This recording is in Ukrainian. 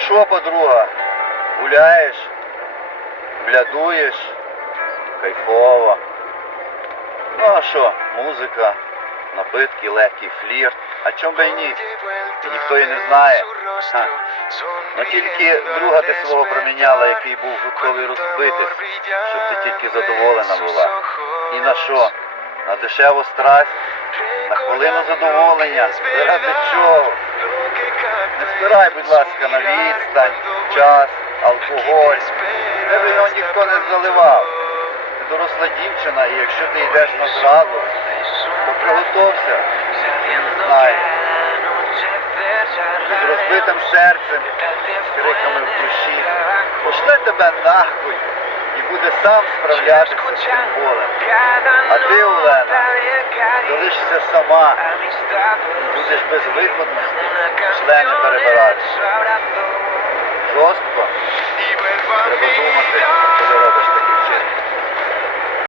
що, подруга? Гуляєш? Глядуєш? Кайфово. Ну а що, музика, напитки, легкий флірт. А чом би і ні? І ніхто і не знає. Ха. Ну тільки друга ти свого проміняла, який був готовий розбитись, щоб ти тільки задоволена була. І на що? На дешеву страсть? На хвилину задоволення? Заради чого? Не спирай, будь ласка, на відстань, час, алкоголь. Тебе його ніхто не заливав. Ти доросла дівчина, і якщо ти йдеш на зраду, то приготовся. Знай. З розбитим серцем, криками в душі. Пошле тебе нахуй і буде сам справлятися з цим болем. А ти, Олена, залишишся сама, будеш без виходності члени перебирати. Жорстко,